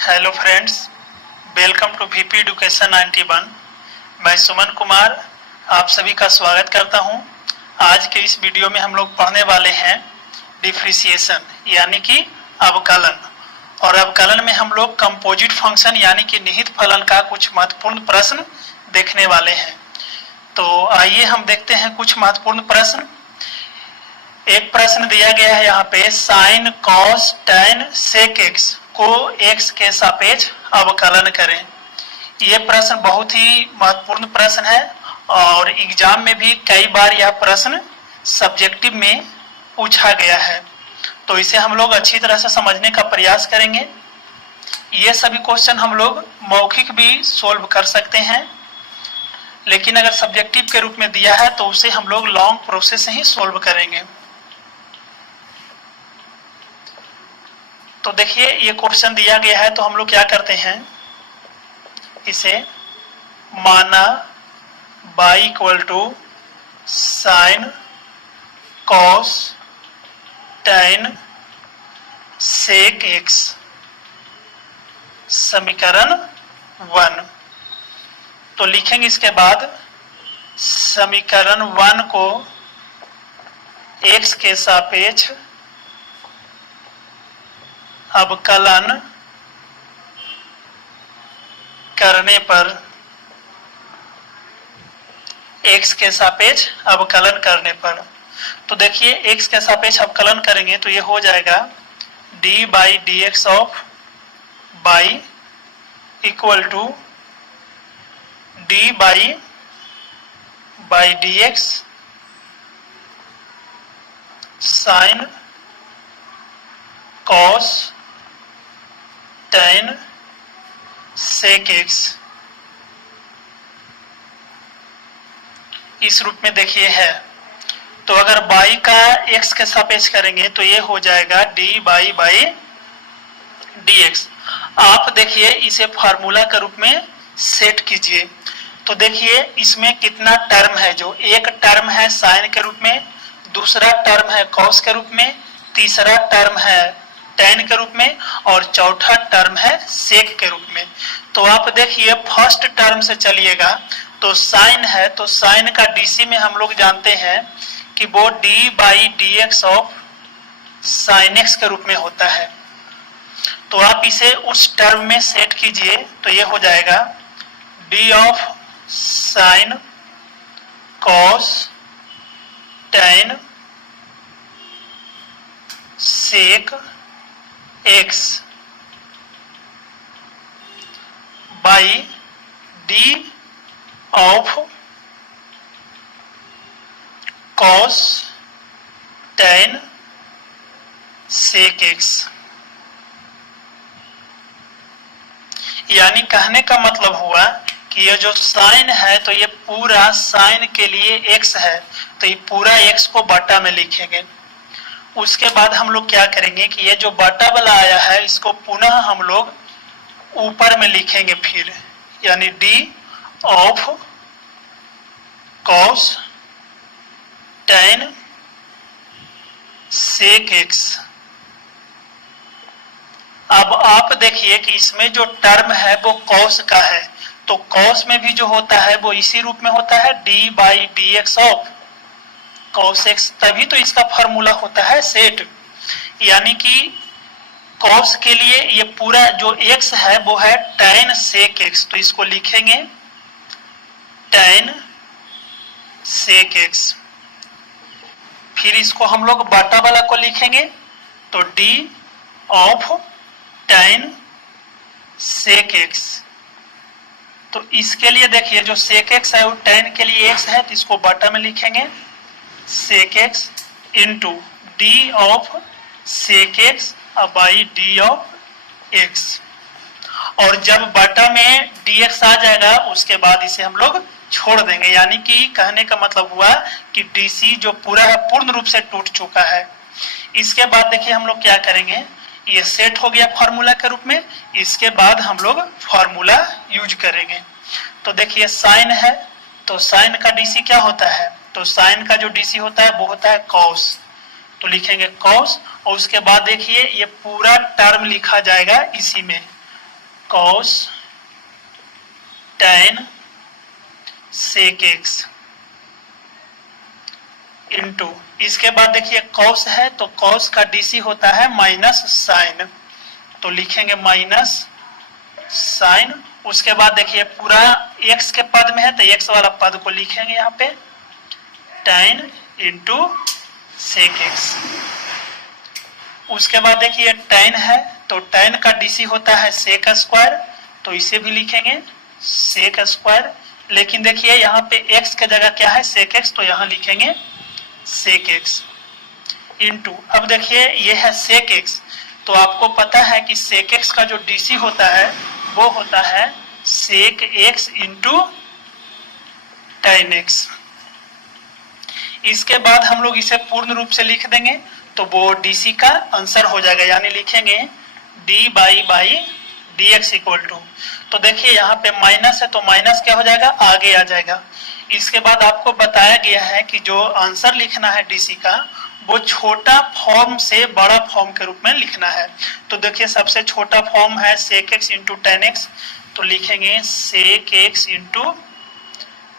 Hello friends, welcome to VP education 91। मैं सुमन कुमार आप सभी का स्वागत करता हूं। आज के इस वीडियो में हम लोग पढ़ने वाले हैं डिफरेंशिएशन यानी कि अवकलन। और अवकलन में हम लोग कंपोजिट फंक्शन यानी कि निहित फलन का कुछ महत्वपूर्ण प्रश्न देखने वाले हैं। तो आइए हम देखते हैं कुछ महत्वपूर्ण प्रश्न। एक प्रश्न दिया गया है यहाँ पे, sine cos tan sec x को x के सापेक्ष अवकलन करें। ये प्रश्न बहुत ही महत्वपूर्ण प्रश्न है और एग्जाम में भी कई बार यह प्रश्न सब्जेक्टिव में पूछा गया है, तो इसे हम लोग अच्छी तरह से समझने का प्रयास करेंगे। ये सभी क्वेश्चन हम लोग मौखिक भी सोल्व कर सकते हैं, लेकिन अगर सब्जेक्टिव के रूप में दिया है तो उसे हम लोग लॉन्ग प्रोसेस से ही सोल्व करेंगे। तो देखिए, ये क्वेश्चन दिया गया है तो हम लोग क्या करते हैं, इसे माना y equal to sine cos tan sec x, समीकरण 1। तो लिखेंगे इसके बाद समीकरण 1 को x के सापेक्ष अवकलन करने पर, x के सापेक्ष अवकलन करने पर, तो देखिए x के सापेक्ष अवकलन करेंगे तो ये हो जाएगा d by d x of y equal to d by d x sine cos tan sec x. इस रूप में देखिए है। तो अगर y का x के सापेक्ष करेंगे तो ये हो जाएगा डी बाई डी एक्स। आप देखिए इसे फार्मूला के रूप में सेट कीजिए। तो देखिए इसमें कितना टर्म है, जो एक टर्म है साइन के रूप में, दूसरा टर्म है कॉस के रूप में, तीसरा टर्म है टैन के रूप में और चौथा टर्म है सेक के रूप में। तो आप देखिए फर्स्ट टर्म से चलिएगा तो साइन है, तो साइन का डीसी में हम लोग जानते हैं कि वो D by d x of sine x के रूप में होता है। तो आप इसे उस टर्म में सेट कीजिए तो ये हो जाएगा d of sine cos tan sec x by d of cos tan sec x. यानी कहने का मतलब हुआ कि ये जो साइन है तो ये पूरा साइन के लिए x है, तो ये पूरा x को बटा में लिखेंगे। उसके बाद हम लोग क्या करेंगे कि ये जो बटा वाला आया है इसको पुनः हम लोग ऊपर में लिखेंगे फिर, यानी d of cos tan sec x. अब आप देखिए कि इसमें जो टर्म है वो कॉस का है, तो कॉस में भी जो होता है वो इसी रूप में होता है D by d x of cos x, तभी तो इसका फॉर्मूला होता है सेट। यानी कि कॉस के लिए ये पूरा जो एक्स है वो है टैन सेक एक्स, तो इसको लिखेंगे टैन सेक एक्स। फिर इसको हम लोग बाटा वाला को लिखेंगे तो d of tan sec x. तो इसके लिए देखिए जो सेक एक्स है वो टैन के लिए एक्स है, तो इसको बाटा में लिखेंगे sec x into d of sec x by d of x. और जब बटा में डी एक्स आ जाएगा उसके बाद इसे हम लोग छोड़ देंगे। यानी कि कहने का मतलब हुआ कि डीसी जो पूरा है पूर्ण रूप से टूट चुका है। इसके बाद देखिए हम लोग क्या करेंगे, ये सेट हो गया फॉर्मूला के रूप में, इसके बाद हम लोग फॉर्मूला यूज करेंगे। तो देखिए साइन है तो साइन का डीसी क्या होता है, तो साइन का जो डीसी होता है वो होता है कॉस, तो लिखेंगे कॉस। और उसके बाद देखिए ये पूरा टर्म लिखा जाएगा इसी में, cos tan sec x into, इसके बाद देखिए कॉस है तो कॉस का डीसी होता है माइनस साइन, तो लिखेंगे माइनस साइन। उसके बाद देखिए पूरा x के पद में है तो x वाला पद को लिखेंगे यहाँ पे tan इंटू सेक एक्स। उसके बाद देखिए tan है तो tan का डीसी होता है सेक स्क्वायर, तो इसे भी लिखेंगे सेक स्क्वायर। लेकिन देखिए यहाँ पे x के जगह क्या है सेक एक्स, तो यहाँ लिखेंगे सेक एक्स इंटू, अब देखिए ये है सेक एक्स, तो आपको पता है कि सेक एक्स का जो डीसी होता है वो होता है sec x into tan x. इसके बाद हम लोग इसे पूर्ण रूप से लिख देंगे तो वो डीसी का आंसर हो जाएगा, यानी लिखेंगे d by d x equal to, तो देखिए यहाँ पे माइनस है तो माइनस क्या हो जाएगा आगे आ जाएगा। इसके बाद आपको बताया गया है कि जो आंसर लिखना है डीसी का वो छोटा फॉर्म से बड़ा फॉर्म के रूप में लिखना है। तो देखिए सबसे छोटा फॉर्म है sec x into tan x, तो लिखेंगे sec x into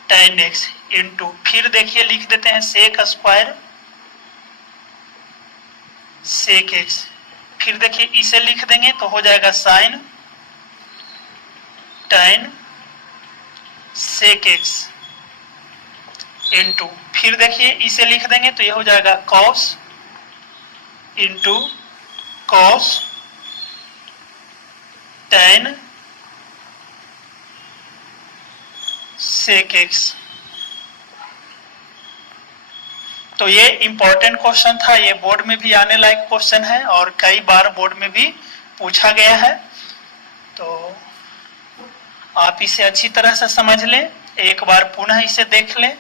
tan x into, फिर देखिए लिख देते हैं सेक स्क्वायर सेक एक्स, फिर देखिए इसे लिख देंगे तो हो जाएगा sine tan sec x into, फिर देखिए इसे लिख देंगे तो ये हो जाएगा cos into cos tan sec x. तो ये इंपॉर्टेंट क्वेश्चन था, ये बोर्ड में भी आने लायक क्वेश्चन है और कई बार बोर्ड में भी पूछा गया है, तो आप इसे अच्छी तरह से समझ लें, एक बार पुनः इसे देख लें।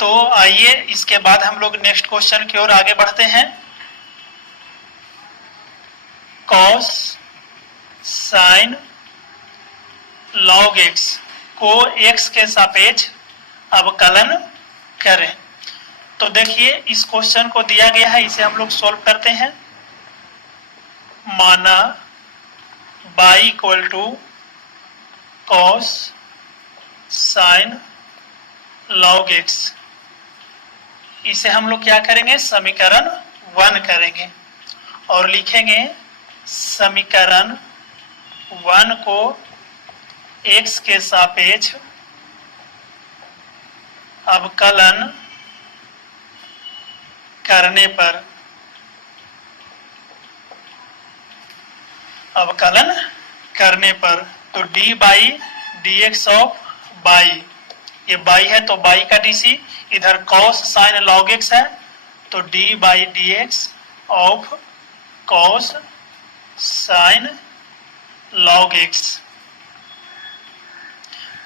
तो आइए इसके बाद हम लोग नेक्स्ट क्वेश्चन की ओर आगे बढ़ते हैं। कॉस साइन लॉग एक्स को x के सापेक्ष अवकलन करें। तो देखिए इस क्वेश्चन को दिया गया है, इसे हम लोग सोल्व करते हैं। माना y equal to cos sine log x, इसे हम लोग क्या करेंगे समीकरण 1 करेंगे और लिखेंगे समीकरण 1 को x के सापेक्ष अवकलन करने पर, अवकलन करने पर तो D by d x of by, ये बाई है तो बाई का डीसी, इधर कॉस साइन लॉग एक्स है तो D by d x of cos sine log x.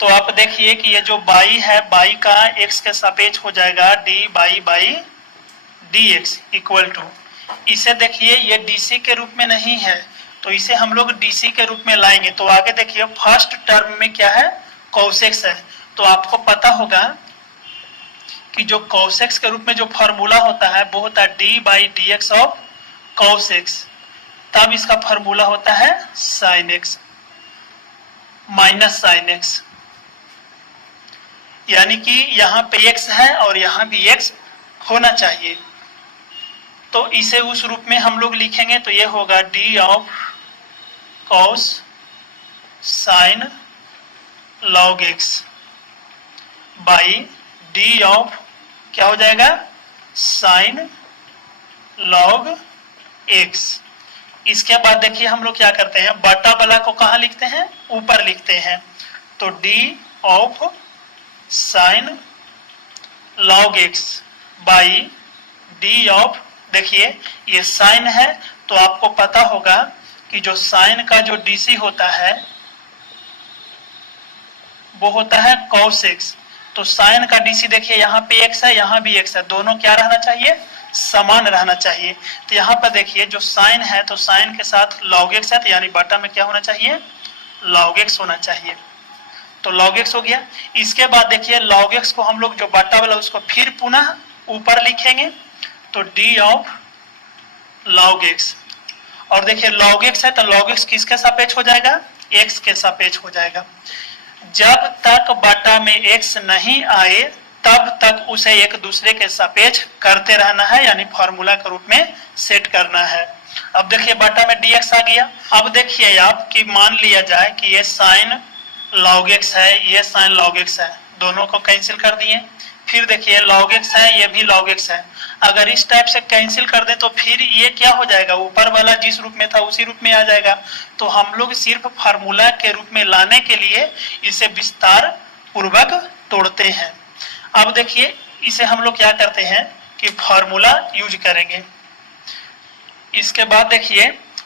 तो आप देखिए कि ये जो बाई है बाई का x के सापेक्ष हो जाएगा d by d x equal to, इसे देखिए ये डीसी के रूप में नहीं है तो इसे हम लोग डीसी के रूप में लाएंगे। तो आगे देखिए फर्स्ट टर्म में क्या है cos x है, तो आपको पता होगा कि जो cos x के रूप में जो फॉर्मूला होता है वो होता है D by d x of cos x, तब इसका फॉर्मूला होता है sin x minus sin x, यानी कि यहाँ पे x है और यहाँ भी x होना चाहिए। तो इसे उस रूप में हम लोग लिखेंगे तो ये होगा d of cos sine log x by d of क्या हो जाएगा साइन log x। इसके बाद देखिए हम लोग क्या करते हैं बटा वाला को कहाँ लिखते हैं ऊपर लिखते हैं, तो d of sign log x by d of, देखिए ये साइन है तो आपको पता होगा कि जो साइन का जो डीसी होता है वो होता है cos x, तो साइन का डीसी देखिए यहाँ पे x है यहाँ भी x है, दोनों क्या रहना चाहिए समान रहना चाहिए। तो यहाँ पर देखिए जो साइन है तो साइन के साथ log x है तो यानी बटा में क्या होना चाहिए log x होना चाहिए, तो log x हो गया। इसके बाद देखिए log x को हम लोग जो बटा वाला उसको फिर पुनः ऊपर लिखेंगे तो डी ऑफ log x, और देखिए log x है तो log x किसके सापेक्ष हो जाएगा, x के सापेक्ष हो जाएगा। जब तक बटा में x नहीं आए तब तक उसे एक दूसरे के सापेक्ष करते रहना है, यानी फॉर्मूला के रूप में सेट करना है। अब देखिए बटा में dx आ गया। अब देखिए आप कि मान लिया जाए कि ये sin log x है, ये sin log x है, दोनों को कैंसिल कर दिए। फिर देखिए log x है, ये भी log x है। अगर इस टाइप से कैंसिल कर दे तो फिर ये क्या हो जाएगा, ऊपर वाला जिस रूप में था उसी रूप में आ जाएगा। तो हम लोग सिर्फ फार्मूला के रूप में लाने के लिए इसे विस्तार पूर्वक तोड़ते हैं। अब देखिए इसे हम लोग क्या करते हैं कि फार्मूला यूज करेंगे। इसके बाद देखिए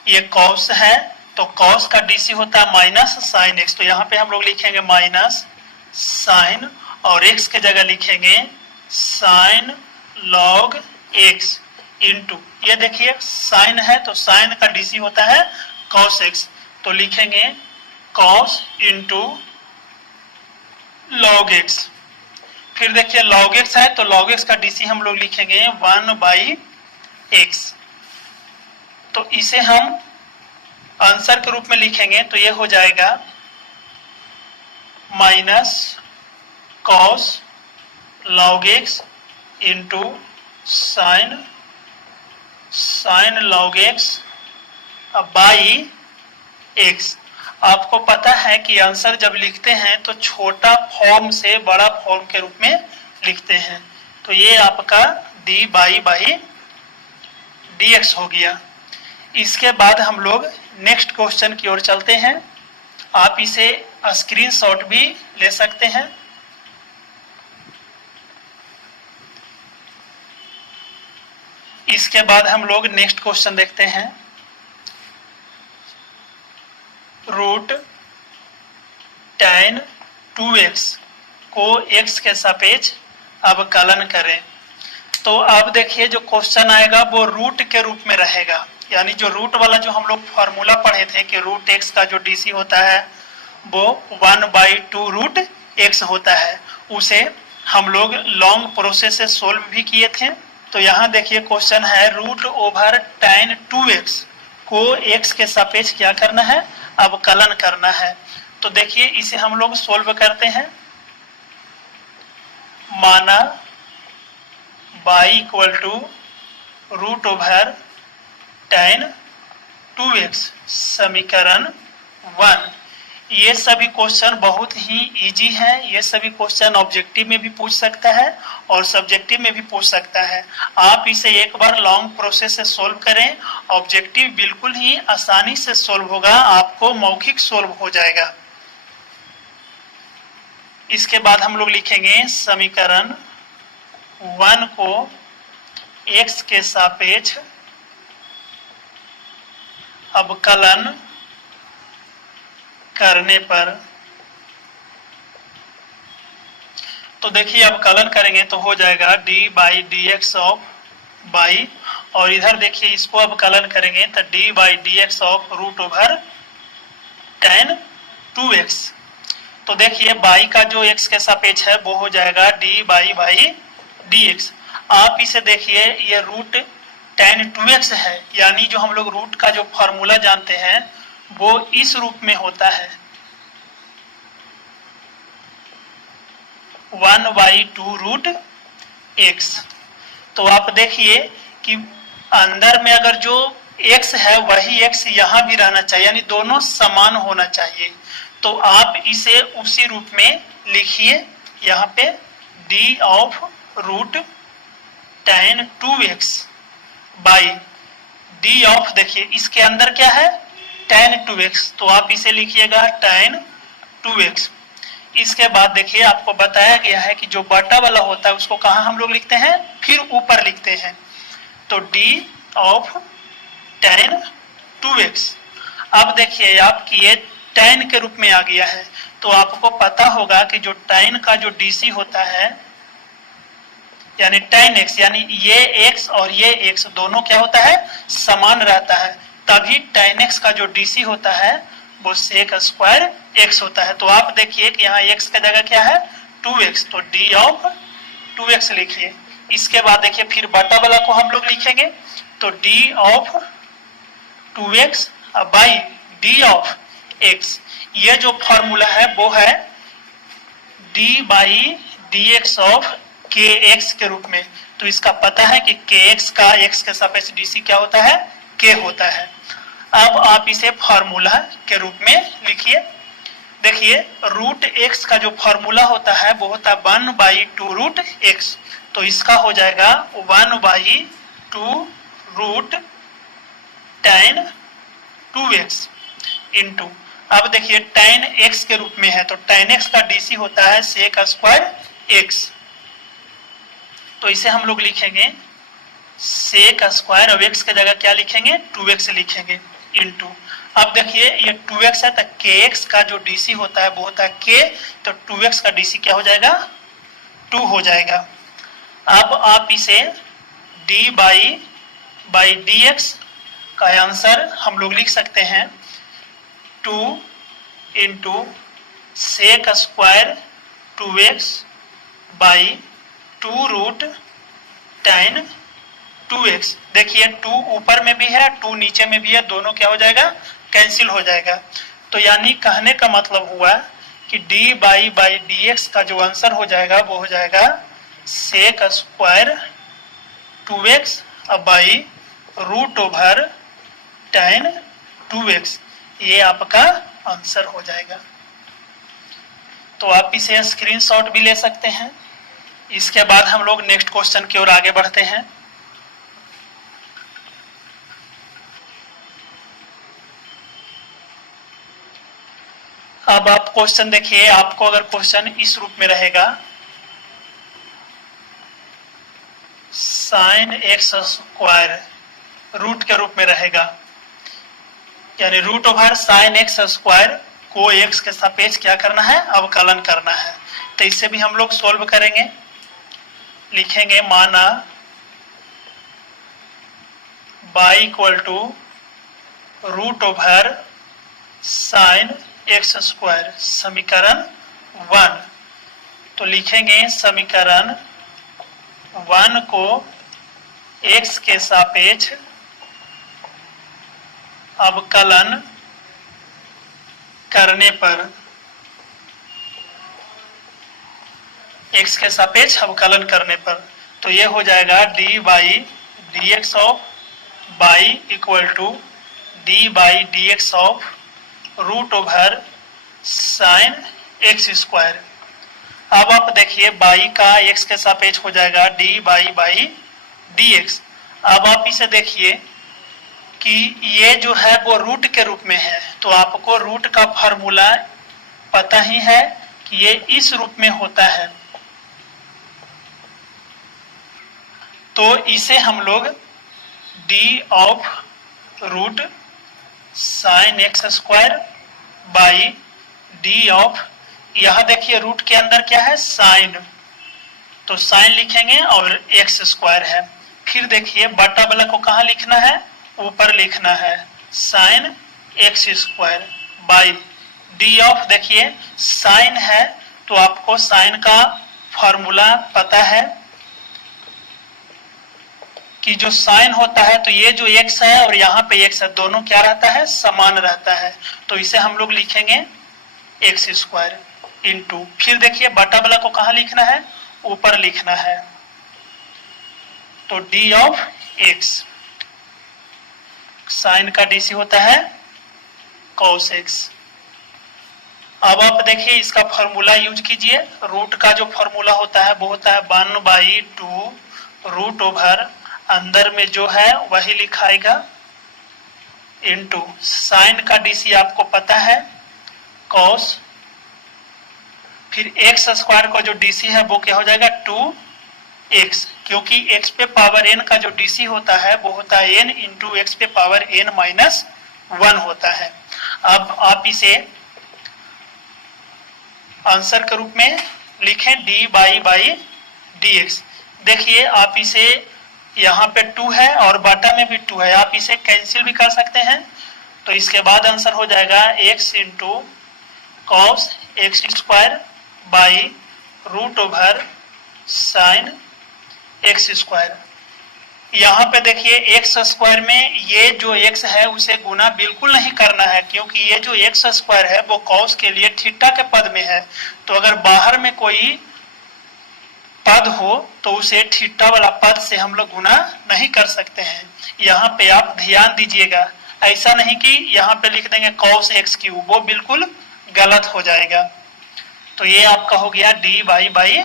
ये कॉस है तो कॉस का डीसी होता है माइनस साइन एक्स, तो यहाँ पे हम लोग लिखेंगे माइनस साइन और एक्स के जगह लिखेंगे साइन लॉग एक्स इंटू, ये देखिए साइन है तो साइन का डीसी होता है कॉस एक्स, तो लिखेंगे कॉस इंटू लॉग एक्स। फिर देखिए log x है तो log x का डीसी हम लोग लिखेंगे 1/x, तो इसे हम आंसर के रूप में लिखेंगे तो ये हो जाएगा minus cos log x into sine log x by x। आपको पता है कि आंसर जब लिखते हैं तो छोटा फॉर्म से बड़ा फॉर्म के रूप में लिखते हैं, तो ये आपका डी बाई dx हो गया। इसके बाद हम लोग नेक्स्ट क्वेश्चन की ओर चलते हैं। आप इसे स्क्रीनशॉट भी ले सकते हैं। इसके बाद हम लोग नेक्स्ट क्वेश्चन देखते हैं। रूट tan 2x को x के सापेक्ष अवकलन करें। तो अब देखिए जो क्वेश्चन आएगा वो रूट के रूप में रहेगा, यानी जो रूट वाला जो हम लोग फॉर्मूला पढ़े थे कि रूट x का जो डीसी होता है वो 1/2 रूट x होता है, उसे हम लोग लॉन्ग प्रोसेस से सोल्व भी किए थे। तो यहाँ देखिए क्वेश्चन है रूट ओवर tan 2x को x के सापेक्ष क्या करना है, अवकलन करना है। तो देखिए इसे हम लोग सोल्व करते हैं। माना y equal to root over tan 2x समीकरण 1। ये सभी क्वेश्चन बहुत ही इजी है, ये सभी क्वेश्चन ऑब्जेक्टिव में भी पूछ सकता है और सब्जेक्टिव में भी पूछ सकता है। आप इसे एक बार लॉन्ग प्रोसेस से सोल्व करें, ऑब्जेक्टिव बिल्कुल ही आसानी से सोल्व होगा, आपको मौखिक सोल्व हो जाएगा। इसके बाद हम लोग लिखेंगे समीकरण 1 को x के सापेक्ष अवकलन करने पर, तो देखिए अवकलन करेंगे तो हो जाएगा d/dx ऑफ y, और इधर देखिए इसको अवकलन करेंगे तो d/dx of root over tan 2x। तो देखिए y का जो x के सापेक्ष है वो हो जाएगा d/dx। आप इसे देखिए ये रूट tan 2x है, यानी जो हम लोग रूट का जो फॉर्मूला जानते हैं वो इस रूप में होता है 1/2 रूट x। तो आप देखिए कि अंदर में अगर जो x है वही x यहाँ भी रहना चाहिए, यानी दोनों समान होना चाहिए। तो आप इसे उसी रूप में लिखिए, यहाँ पे d of root tan 2x by d of, देखिए इसके अंदर क्या है tan 2x, तो आप इसे लिखिएगा tan 2x। इसके बाद देखिए आपको बताया गया है कि जो बटा वाला होता है उसको कहाँ हम लोग लिखते हैं, फिर ऊपर लिखते हैं, तो d ऑफ tan 2x। अब देखिए आप कि ये tan के रूप में आ गया है, तो आपको पता होगा कि जो tan का जो डीसी होता है यानी tan x, यानी ये x और ये x दोनों क्या होता है, समान रहता है, तभी tan x का जो डीसी होता है वो sec स्क्वायर x होता है। तो आप देखिए कि यहाँ x का जगह क्या है 2x, तो d ऑफ 2x लिखिए। इसके बाद देखिए फिर बटा वाला को हम लोग लिखेंगे, तो d of 2x by d of x, ये जो फॉर्मूला है वो है d by dx of kx के रूप में। तो इसका पता है कि kx का x के सापेक्ष dc क्या होता है, k होता है। अब आप इसे फॉर्मूला के रूप में लिखिए। देखिए रूट x का जो फॉर्मूला होता है वो होता है 1 बाई 2 रूट x, तो इसका हो जाएगा 1 by 2 root tan 2x into, अब देखिए tan x के रूप में है तो tan x का dc होता है sec स्क्वायर x, तो इसे हम लोग लिखेंगे sec स्क्वायर, अब x की जगह क्या लिखेंगे 2x लिखेंगे इंटू, अब देखिए ये 2x है तो kx का जो dc होता है वो होता है k, तो 2x का dc क्या हो जाएगा 2 हो जाएगा। अब आप इसे d बाई dx का आंसर हम लोग लिख सकते हैं 2 into sec square 2x by 2 root tan 2x। देखिए 2 ऊपर में भी है 2 नीचे में भी है, दोनों क्या हो जाएगा कैंसिल हो जाएगा। तो यानी कहने का मतलब हुआ कि d बाई dx का जो आंसर हो जाएगा वो हो जाएगा sec square 2x by root over tan 2x, ये आपका आंसर हो जाएगा। तो आप इसे स्क्रीनशॉट भी ले सकते हैं। इसके बाद हम लोग नेक्स्ट क्वेश्चन की ओर आगे बढ़ते हैं। अब आप क्वेश्चन देखिए, आपको अगर क्वेश्चन इस रूप में रहेगा साइन एक्स स्क्वायर रूट के रूप में रहेगा, यानी root over sine x square को एक्स के सापेक्ष क्या करना है अवकलन करना है। तो इससे भी हम लोग सोल्व करेंगे, लिखेंगे माना y equal to root over sine x square, समीकरण 1। तो लिखेंगे समीकरण 1 को x के सापेक्ष अवकलन करने पर, x के सापेक्ष अवकलन करने पर, तो ये हो जाएगा d by dx of y equal to d by dx of root over sine x square. अब आप देखिए बाई का x के सापेक्ष हो जाएगा d बाई dx। अब आप इसे देखिए कि ये जो है वो रूट के रूप में है, तो आपको रूट का फॉर्मूला पता ही है कि ये इस रूप में होता है, तो इसे हम लोग d of root sine x square by d of, यह देखिए रूट के अंदर क्या है साइन, तो साइन लिखेंगे और एक्स स्क्वायर है। फिर देखिए बटा वाला को कहाँ लिखना है, ऊपर लिखना है sign x square by d of, देखिए साइन है तो आपको साइन का फॉर्मूला पता है कि जो साइन होता है तो ये जो x है और यहाँ पे x है, दोनों क्या रहता है समान रहता है, तो इसे हम लोग लिखेंगे एक्स स्क्वायर इंटू, फिर देखिए बटा वाला को कहाँ लिखना है ऊपर लिखना है, तो d ऑफ x, साइन का dc होता है cos x। अब आप देखिए इसका फॉर्मूला यूज कीजिए, रूट का जो फॉर्मूला होता है वो होता है 1 बाई 2 रूट ओवर, अंदर में जो है वही लिखाएगा इंटू साइन का dc आपको पता है cos, फिर x स्क्वायर का जो dc है वो क्या हो जाएगा 2x, क्योंकि x पे पावर n का जो dc होता है वो होता है n इंटू x पे पावर n माइनस 1 होता है। अब आप इसे आंसर के रूप में लिखें d बाई dx। देखिए आप इसे यहाँ पे 2 है और बटा में भी 2 है, आप इसे कैंसिल भी कर सकते हैं, तो इसके बाद आंसर हो जाएगा x into cos x square by root over sine x square. यहाँ पे देखिए एक्स स्क्वायर में ये जो एक्स है उसे गुना बिल्कुल नहीं करना है, क्योंकि ये जो एक्स स्क्वायर है वो कॉस के लिए थीटा के पद में है। तो अगर बाहर में कोई पद हो तो उसे थीटा वाला पद से हम लोग गुना नहीं कर सकते हैं। यहाँ पे आप ध्यान दीजिएगा, ऐसा नहीं कि यहाँ पे लिख देंगे कॉस एक्स क्यूब, वो बिल्कुल गलत हो जाएगा। तो ये आपका हो गया d y by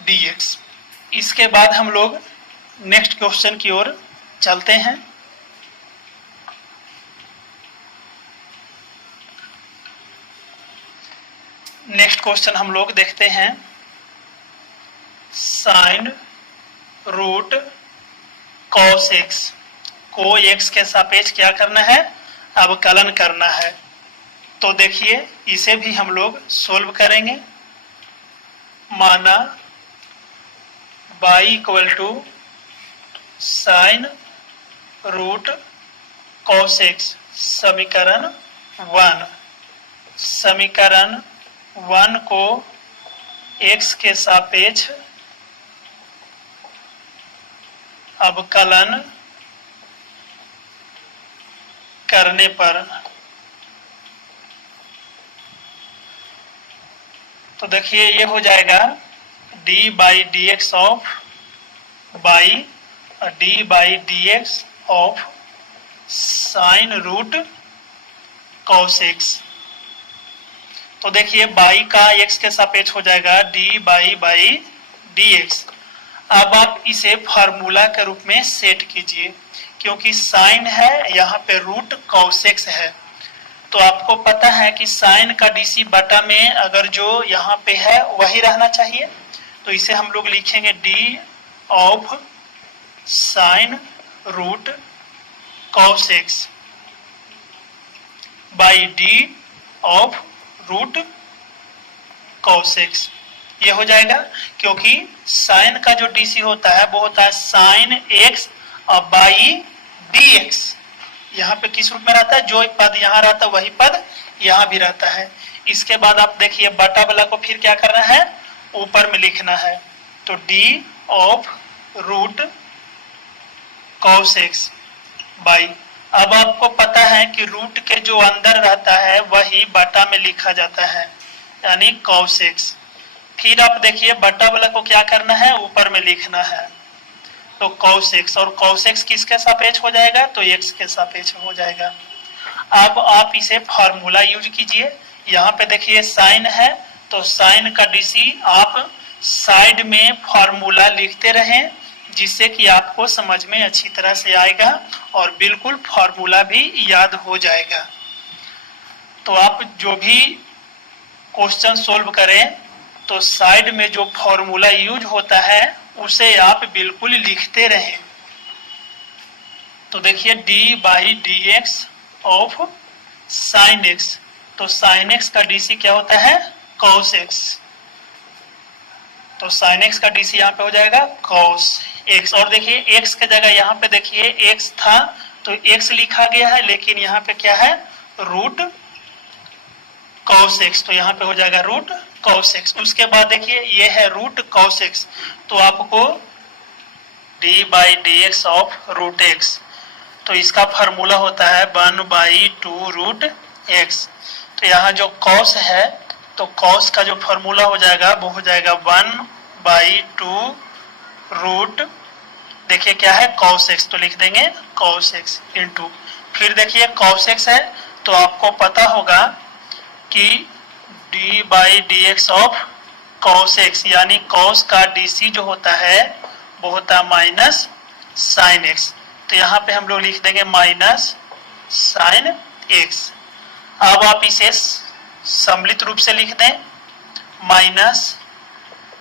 d x. इसके बाद हम लोग नेक्स्ट क्वेश्चन की ओर चलते हैं। नेक्स्ट क्वेश्चन हम लोग देखते हैं साइन रूट कॉस एक्स को एक्स के सापेक्ष क्या करना है, अवकलन करना है। तो देखिए इसे भी हम लोग सोल्व करेंगे। माना y equal to sine root cos x, समीकरण 1। समीकरण 1 को x के सापेक्ष अवकलन करने पर, तो देखिए ये हो जाएगा d by d x of y d by d x of sine root cos x. तो देखिए बाई का एक्स के सापेक्ष हो जाएगा d y by d x. अब आप इसे फार्मूला के रूप में सेट कीजिए, क्योंकि साइन है यहाँ पे रूट कॉस एक्स है। तो आपको पता है कि साइन का डीसी बटा में अगर जो यहाँ पे है वही रहना चाहिए। तो इसे हम लोग लिखेंगे d of sine root cos x by d of root cos x. ये हो जाएगा, क्योंकि साइन का जो डीसी होता है वो होता है साइन एक्स और बाई डी एक्स। यहाँ पे किस रूप में रहता है, जो पद यहाँ रहता है वही पद यहाँ भी रहता है। इसके बाद आप देखिए बटा वाला को फिर क्या करना है, ऊपर में लिखना है। तो d of root cos x by, अब आपको पता है कि रूट के जो अंदर रहता है वही बटा में लिखा जाता है, यानी कॉस एक्स। फिर आप देखिए बटा वाला को क्या करना है, ऊपर में लिखना है। तो कॉस एक्स, और कॉस एक्स किसके सापेक्ष हो जाएगा, तो एक्स के सापेक्ष हो जाएगा। अब आप इसे फार्मूला यूज कीजिए। यहाँ पे देखिए साइन है, तो साइन का डीसी आप साइड में फार्मूला लिखते रहें, जिससे कि आपको समझ में अच्छी तरह से आएगा और बिल्कुल फार्मूला भी याद हो जाएगा। तो आप जो भी क्वेश्चन सोल्व करें तो साइड में जो फार्मूला यूज होता है उसे आप बिल्कुल लिखते रहें। तो देखिए D by d x of sine x, तो साइन एक्स का डीसी क्या होता है, कॉस एक्स। तो साइन एक्स का डीसी यहाँ पे हो जाएगा कॉस एक्स। और देखिए एक्स के जगह यहाँ पे देखिए एक्स था तो एक्स लिखा गया है, लेकिन यहाँ पे क्या है, रूट कॉस एक्स। तो यहाँ पे हो जाएगा रूट कॉस एक्स। उसके बाद देखिए ये है रूट कॉस एक्स, तो आपको d by d x of root x, तो इसका फार्मूला होता है 1/2 रूट एक्स। तो यहाँ जो कॉस है तो कॉस का जो फार्मूला हो जाएगा वो हो जाएगा 1/2 रूट, देखिए क्या है, कॉस एक्स, तो लिख देंगे कॉस एक्स इंटू, फिर देखिए कॉस एक्स है तो आपको पता होगा कि D by d x of cos x, यानी कॉस का डीसी जो होता है वो होता है माइनस साइन एक्स। तो यहाँ पे हम लोग लिख देंगे माइनस साइन एक्स। अब आप इसे सम्मिलित रूप से लिख दें, minus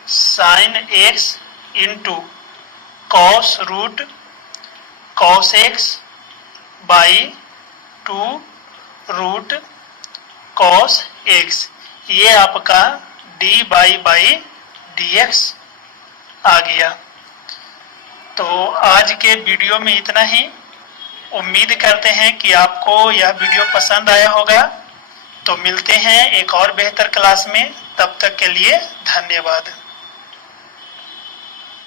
sine x into cos root cos x by 2 root cos x. ये आपका डी बाई डी एक्स आ गया। तो आज के वीडियो में इतना ही। उम्मीद करते हैं कि आपको यह वीडियो पसंद आया होगा। तो मिलते हैं एक और बेहतर क्लास में, तब तक के लिए धन्यवाद।